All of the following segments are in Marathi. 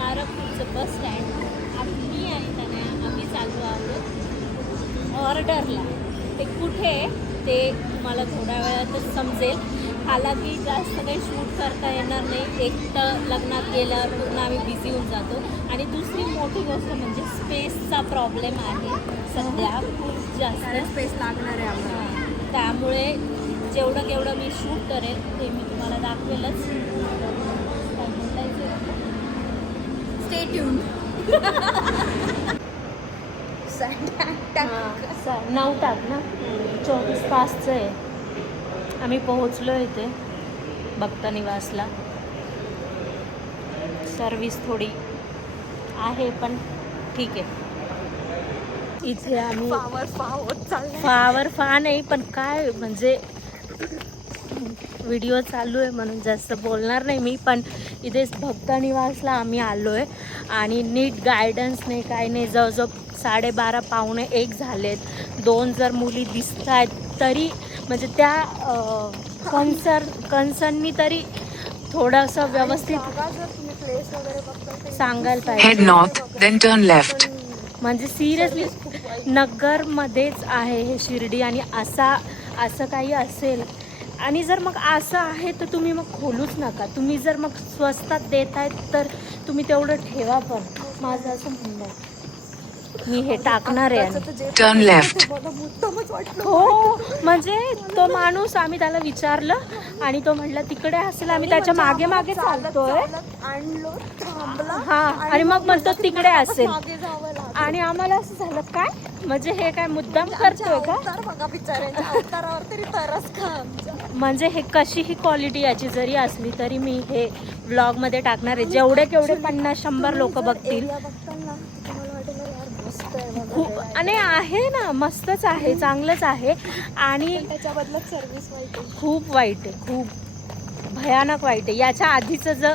तारापूरचं बस स्टँड. मी आणि त्यांना आम्ही चाललो आहोत ऑर्डरला. ते कुठे ते तुम्हाला थोड्या वेळातच समजेल. हालाकी जास्त काही शूट करता येणार नाही. एक तर लग्नात गेल्यावर पूर्ण आम्ही बिझी होऊन जातो. आणि दुसरी मोठी गोष्ट म्हणजे स्पेसचा प्रॉब्लेम आहे सध्या खूप जास्त. स्पेस लागणार आहे आम्हाला. त्यामुळे जेवढं केवढं मी शूट करेल ते मी तुम्हाला दाखवेलच. काय बोलायचं, स्टे ट्यून. 9 टाक ना, 24 तासचं आहे. आम्ही पोहोचलो इथे भक्त निवासला. सर्विस थोडी आहे पण ठीक आहे. इथे आम्ही फावर फा नाही पण काय म्हणजे व्हिडिओ चालू आहे म्हणून जास्त बोलणार नाही मी. पण इथेच भक्त निवासला आम्ही आलो आहे आणि नीट गायडन्स नाही काय नाही. जवळजवळ 12:30 पावणे 1 झालेत. 2 जर मुली दिसत आहेत तरी म्हणजे त्या कन्सर्ननी तरी थोडंसं व्यवस्थित सांगायला पाहिजे. Head north, then turn left. म्हणजे सिरियसली नगरमध्येच आहे हे शिर्डी. आणि असं काही असेल आणि जर मग असं आहे तर तुम्ही मग खोलूच नका. तुम्ही जर मग स्वस्तात देतायत तर तुम्ही तेवढं ठेवा. पण माझं असं म्हणणं आहे. मी हे टाकणार आहे. Turn left. हो म्हणजे तो माणूस आम्ही त्याला विचारलं आणि तो म्हटलं तिकडे असेल. आम्ही त्याच्या मागे मागे चालतोय हा आणि मग म्हणतो तिकडे असेल. आणि आम्हाला असं झालं काय म्हणजे हे काय मुद्दाम करतोय का. म्हणजे हे कशी ही क्वालिटी याची जरी असली तरी मी हे व्लॉगमध्ये टाकणार आहे. जेवढे केवढे 50-100 लोक बघतील. आणि आहे ना मस्तच आहे, चांगलंच आहे. आणि त्याच्या बदल्यात सर्व्हिस खूप वाईट आहे, खूप भयानक वाईट आहे. याच्या आधीचं जर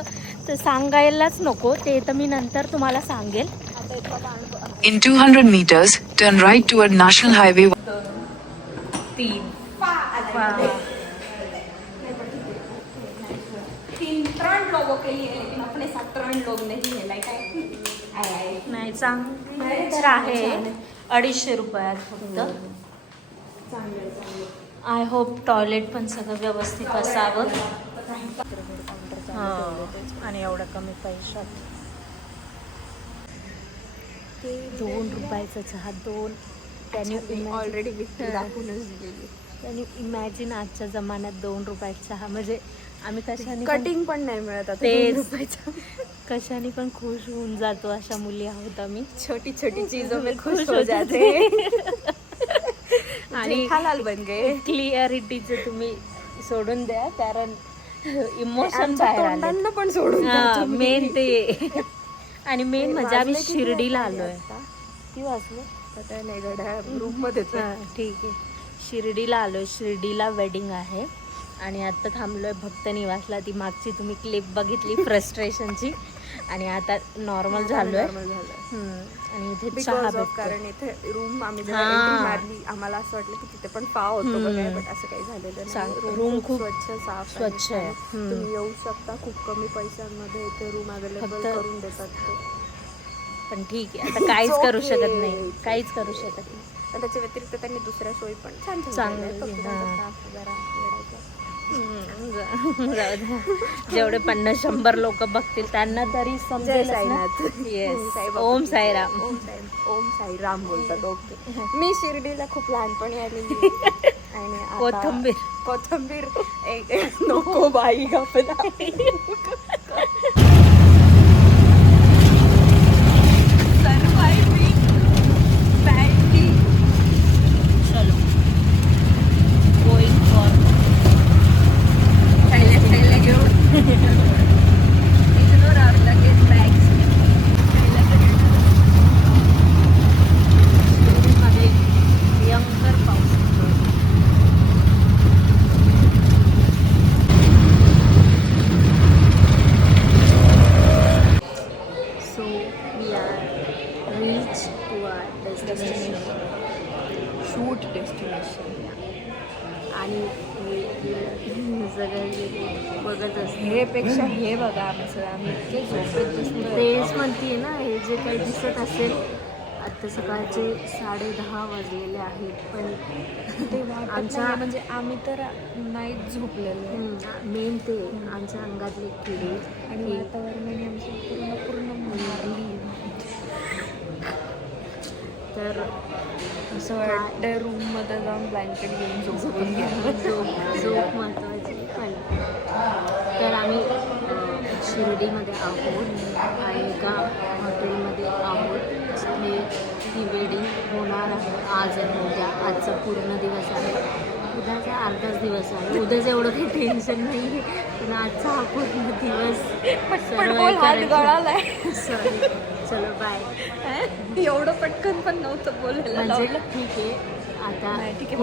सांगायलाच नको ते तर मी नंतर तुम्हाला सांगेल. In 200 meters, turn right toward National Highway 3 लोगों के लिए, लेकिन अपने साथ 3 लोग नहीं है. लाइक नाही चांगलं तर आहे. 250 रुपयात फक्त. आय होप टॉयलेट पण सगळं व्यवस्थित असावं. हां आणि एवढं कमी पैशात 2 रुपयाचा चहा 2. त्यांनी ऑलरेडी दाखवूनच दिलेली. त्यांनी इमॅजिन आजच्या जमान्यात 2 रुपयाचा चहा म्हणजे आम्ही कशाने कटिंग पण नाही मिळत आता. ते 2 रुपयाचा कशाने पण खुश होऊन जातो अशा मुली आहोत आम्ही. छोटी छोटी चीजों में खुश हो जाते. आणि हलाल बन गए. क्लिअरिटीचं तुम्ही सोडून द्या कारण इमोशन बाहेर आले. पण सोडून मेन ते. आणि मेन म्हणजे आम्ही शिर्डीला आलोय. ती वाचलं पता नाही गड्या ग्रुप मध्ये. ठीक आहे. शिर्डीला आलोय. शिर्डीला वेडिंग आहे आणि आता थांबलोय भक्त निवासला. ती मागची तुम्ही क्लिप बघितली फ्रस्ट्रेशनची. आणि आता नॉर्मल झालोय. आणि इथे चहा कारण इथे रूम आम्ही जेव्हा मारली आम्हाला असं वाटलं की तिथे पण पाव होतो बघाय, बट असं काही झालेलं नाही. रूम खूप स्वच्छ साफ स्वच्छ आहे. तुम्ही येऊ शकता. खूप कमी पैशांमध्ये इथे रूम अवेलेबल करून देतात ते. पण ठीक आहे आता काहीच करू शकत नाही. काहीच करू शकत नाही. त्याच्या व्यतिरिक्त त्यांनी दुसऱ्या सोयी पण छान जेवढे 50-100 लोक बघतील त्यांना तरी समजेल. ओम साईराम. ओम साईराम बोलतात. ओके. मी शिर्डीला खूप लहानपणी आलेली आणि कोथंबीर नको बाई गपला. आणि हे सगळं बघत असते. हे पेक्षा हे बघा आम्ही इतके झोपेत दिसतोय. तेच म्हणते ना, हे जे काही दिसत असेल आता सकाळचे 10:30 वाजलेले आहेत, पण ते वाटत आमच्या नाहीये, म्हणजे आम्ही तर नाहीच झोपलेलो मेन ते आमच्या अंगातले किडे आणि वातावरणाने आमची पूर्ण मारली. तर असं वाटतं रूममध्ये जाऊन ब्लँकेट घेऊन झोपून घ्यावं. झोप महत्त्वाची पण. तर आम्ही शिर्डीमध्ये आहोत आणि एका हॉटेलमध्ये आहोत जिथे ती वेडिंग होणार आहे. आज आणि उद्या. आजचा पूर्ण दिवस आहे, उद्याचा अर्धाच दिवस आहे. उद्याचं एवढं काही टेन्शन नाही आहे, पण आजचा हा पूर्ण दिवस गळालाय. सॉरी. चलो बाय. एवढं पटकन पण नव्हतं बोलायला म्हणजे लावलं. ठीक आहे आता नाही, ठीक आहे,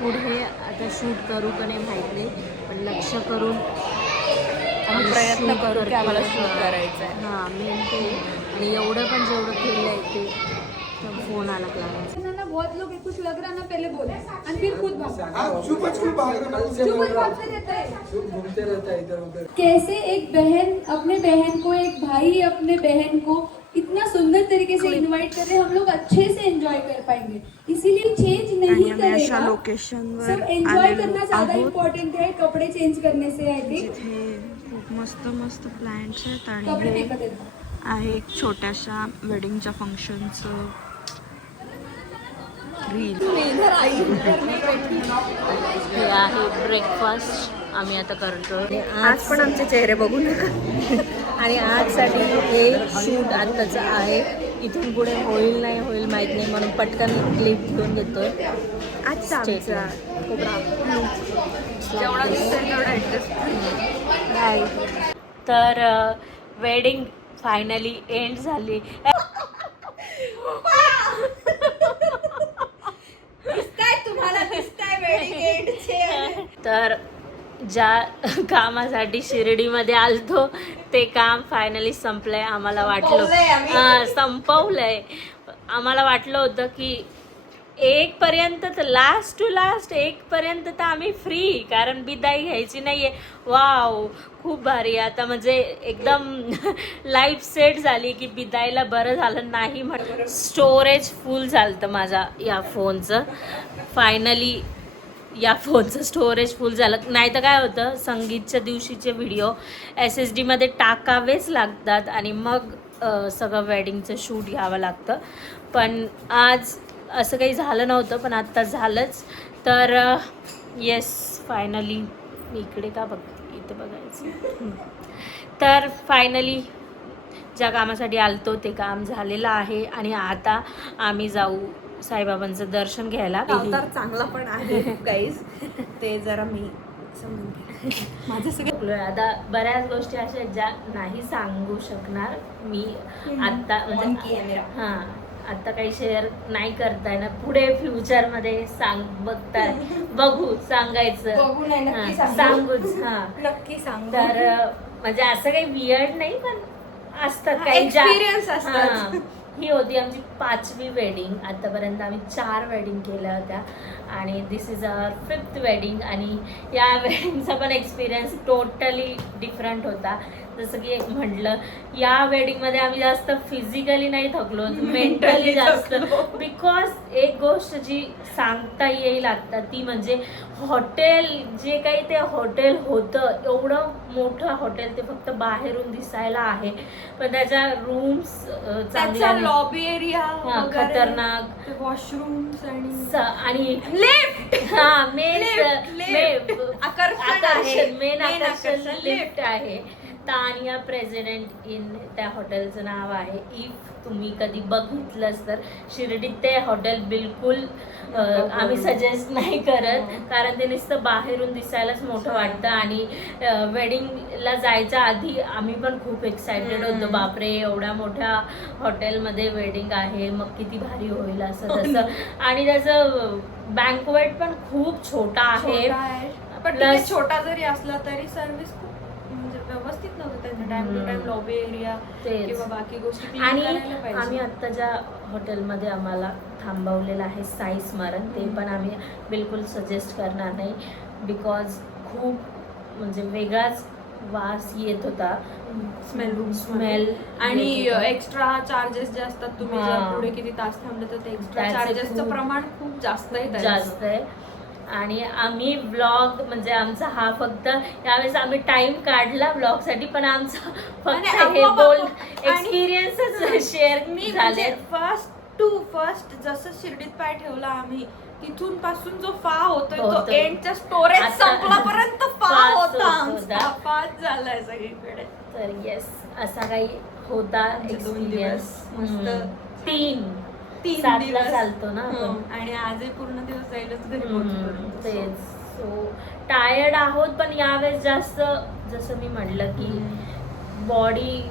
पुढे आता शूट करू का नाही माहीत नाही, पण लक्ष करून आम्ही प्रयत्न shoot करू की आम्हाला करतोय. शूट करायचं आहे. हां मेन ते. आणि एवढं पण जेवढं केलं आहे ते फोन आला क्लायंटचा. ना बहुत लोग कुछ लग रहा ना पहले बोले और फिर खुद भागो। चुप भाग रहा भागते रहता है। घूमते रहता है इधर उधर। कैसे एक बहन अपने बहन को, एक भाई अपने बहन को इतना सुंदर तरीके से इनवाइट कर रहे हैं, हम लोग अच्छे से एंजॉय कर पाएंगे, इसीलिए चेंज आणि नहीं आम्ही अशा करेगा। लोकेशनवर सब एंजॉय करना आलेलो ज्यादा आहोत इम्पोर्टेंट है कपड़े चेंज करने से। आई थिंक जिथे खूप मस्त मस्त प्लॅन्स आहेत आणि कपड़े हे फेकत आहेत. आहे एक छोट्याशा वेडिंगच्या फंक्शनचं रील. हे आहे ब्रेकफास्ट आम्ही आता करतो. आज पण आमचे चेहरे बघू नका. आणि आजसाठी हे शूट आत्ताचं आहे. इथून पुढे होईल नाही होईल माहीत नाही, म्हणून पटकन क्लिप घेऊन देतोय. आजचा आमचा जेवढा दिसतोय तेवढा ॲडजस्ट. तर वेडिंग फायनली एंड झाली. तर ज्या कामासाठी शिर्डीमध्ये आलतो ते काम फायनली संपलंय. आम्हाला वाटलं संपवलंय. आम्हाला वाटलं होतं की 1 पर्यंत तर लास्ट टू लास्ट 1 पर्यंत तर आम्ही फ्री, कारण बिदाई घ्यायची नाहीये. वाव खूप भारी. आता म्हणजे एकदम लाईफ सेट झाली की बिदाईला बरं झालं नाही म्हणून. स्टोरेज फुल झालं माझा या फोनचं. फायनली या फोनचं स्टोरेज फुल झालं. नाही तर काय होतं, संगीतच्या दिवशीचे व्हिडिओ SSDमध्ये टाकावेच लागतात आणि मग सगळं वेडिंगचं शूट घ्यावं लागतं. पण आज असं काही झालं नव्हतं, पण आत्ता झालंच. तर येस फायनली इकडे का बघ, इथं बघायचं. तर फायनली ज्या कामासाठी आलतो ते काम झालेलं आहे आणि आता आम्ही जाऊ साईबाबांचं दर्शन घ्यायला. अवतार चांगला पण आहे गाईज, ते जरा मी समजून घे. माझं सगळं आता बऱ्याच गोष्टी अशा आहेत ज्या नाही सांगू शकणार मी आत्ता. म्हणजे हां आत्ता काही शेअर नाही करता येणार. पुढे फ्युचरमध्ये बघू सांगायचं. हां, सांगूच. हां नक्की सांग. तर म्हणजे असं काही वियर्ड नाही, पण असतं काही एक्सपिरियन्स असतात. हां. ही होती आमची 5वी वेडिंग. आतापर्यंत आम्ही 4 वेडिंग केल्या होत्या आणि दिस इज अवर 5th वेडिंग. आणि या वेडिंगचा पण एक्सपिरियन्स टोटली डिफरंट होता. जसं की म्हटलं, या वेडिंगमध्ये आम्ही जास्त फिजिकली नाही थकलो, मेंटली जास्त. बिकॉज एक गोष्ट जी सांगता येईल आता ती म्हणजे हॉटेल, जे काही ते हॉटेल होतं, एवढं मोठं हॉटेल, ते फक्त बाहेरून दिसायला आहे, पण त्याच्या रूम्स चांगल्या, लॉबी एरिया खतरनाक, वॉशरूम्स आणि लिफ्ट. हा मेन आकर्षण मेन आकर्षण लिफ्ट आहे. तानिया प्रेसिडेंट इन त्या हॉटेलचं नाव आहे. इफ तुम्ही कधी बघितलंच तर शिर्डीत ते हॉटेल बिलकुल आम्ही सजेस्ट नाही करत, कारण ते नुसतं बाहेरून दिसायलाच मोठं वाटतं. आणि वेडिंगला जायच्या आधी आम्ही पण खूप एक्सायटेड होतो, बापरे एवढ्या मोठ्या हॉटेलमध्ये वेडिंग आहे, मग किती भारी होईल असं तसं. आणि त्याचं बँकवेट पण खूप छोटा आहे. पण छोटा जरी असला तरी सर्व्हिस खूप म्हणजे व्यवस्थित नव्हतं. त्यांचं time to time lobby area तेच. किंवा बाकी गोष्टी clean आणि करायला पाहिजे. आम्ही आत्ता ज्या हॉटेलमध्ये आम्हाला थांबवलेलं आहे साई स्मरण, ते पण आम्ही बिलकुल सजेस्ट करणार नाही. बिकॉज खूप म्हणजे वेगळाच वास येत होता, स्मेल. आणि एक्स्ट्रा चार्जेस जे असतात, तुम्ही हा. जर पुढे किती तास थांबले तर ते एक्स्ट्रा त्याचे चार्जेसचं खूप प्रमाण खूप जास्त आहे त्याचं. जास्त आहे. आणि आम्ही ब्लॉग म्हणजे आमचा हा फक्त यावेळेस आम्ही टाइम काढला ब्लॉग साठी, पण आमचा फक्त आणि हे आपोआप बोल आणि- एक्सपिरियन्सच शेअर मी झाले. म्हणजे फर्स्ट जसं शिर्डीत पाय ठेवला आम्ही, तिथून पासून जो फा होतोय तो होतोय. एंडच्या स्टोरेज आता संपलापर्यंत फा फाच होता होत आमचा. होता. फाच झालाय सगळीकडे. तर येस, असा काही होता आमचे 2 एक्सपिरियन्स. दिवस मस्त. 3 3 7ला दिवस चालतो ना हो. आपण. आणि आजही पूर्ण दिवस जाईलच घरी पोहोचेपर्यंत. तेच. सो टायर्ड आहोत, पण यावेळेस जास्त जसं मी म्हटलं की बॉडी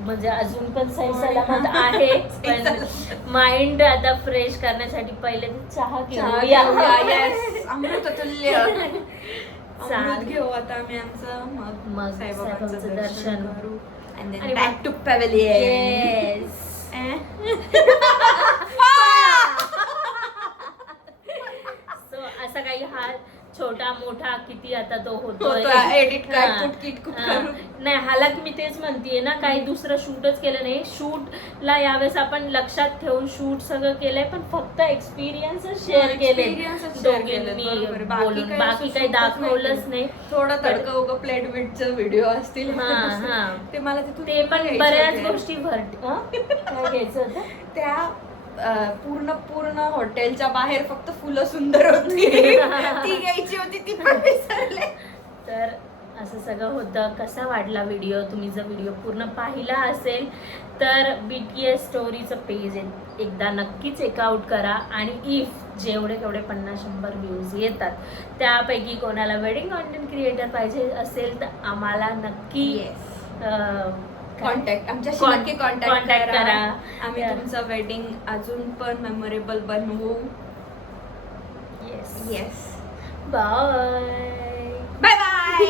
म्हणजे अजून पण सैसलामत आहे, पण माइंड आता फ्रेश करण्यासाठी पहिले चहा घेऊया. अमृततुल्य चालेल. अमृत घेऊ आता आम्ही आमचं, मग साईबाबांचं साईबाबांचं दर्शन दर्शन. करू. And then आणि back to pavilion. Yes. So असा काही हा छोटा मोठा किती आता तो होतोय एडिट हा. किटकुट हा. करू. नाही, हाला की मी तेच म्हणतीये ना, काही दुसरं शूटच केलं नाही. शूटला यावेळेस आपण लक्षात ठेवून शूट सगळं केलंय, पण फक्त एक्सपिरियन्स शेअर केले Experiences share केलेत, बरोबर आहे. बोलून, बाकी काही दाखवलंच नाही. थोडं तडकं उगं प्लेट बिटचं व्हिडिओ असतील हा, हा. ते मला तिथून ते पण घ्यायचे बऱ्याच होते. गोष्टी काय घ्यायचं होतं. त्या पूर्ण हॉटेलच्या बाहेर फक्त फुलं सुंदर होती ती घ्यायची होती, ती पण विसरले. तर असं सगळं होतं. कसा वाटला व्हिडिओ? तुम्ही जर व्हिडिओ पूर्ण पाहिला असेल तर BTS स्टोरीचं पेज एकदा नक्की चेकआउट करा. आणि इफ जेवढे 50-100 व्ह्यूज येतात त्यापैकी कोणाला वेडिंग कॉन्टेंट क्रिएटर पाहिजे असेल तर आम्हाला नक्की कॉन्टॅक्ट आमच्याशी नक्की कॉन्टॅक्ट करा. आम्ही तुमचं वेडिंग अजून पण मेमोरेबल बनवू. Yes. Bye bye bye.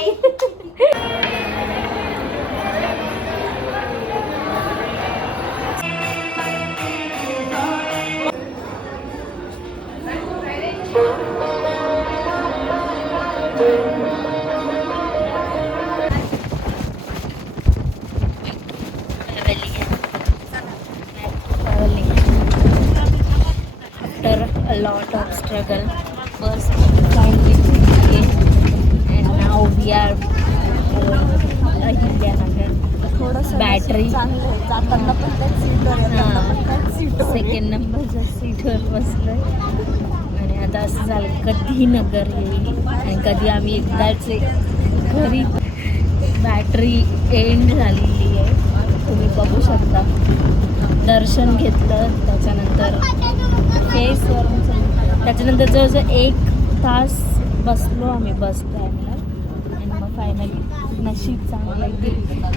After a lot of struggle, first finally and now we are Ahilyanagar. Battery second नंबरच्या सीटवर बसलोय. आणि आता असं झालं कधी नगर येईल आणि कधी आम्ही एकदाच घरी. बॅटरी एंड झालेली आहे, तुम्ही बघू शकता. दर्शन घेतलं, त्याच्यानंतर त्याच्यानंतर जवळजवळ 1 तास बसलो आम्ही बस स्टँडला. आणि मग फायनली नशीब चांगलं की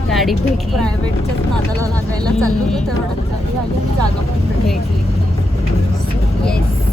गाडी भेटली. प्रायव्हेटच्याच नादाला लागायला चाललो होतो तेवढ्यात गाडी आली आणि जागा पण भेटली. येस.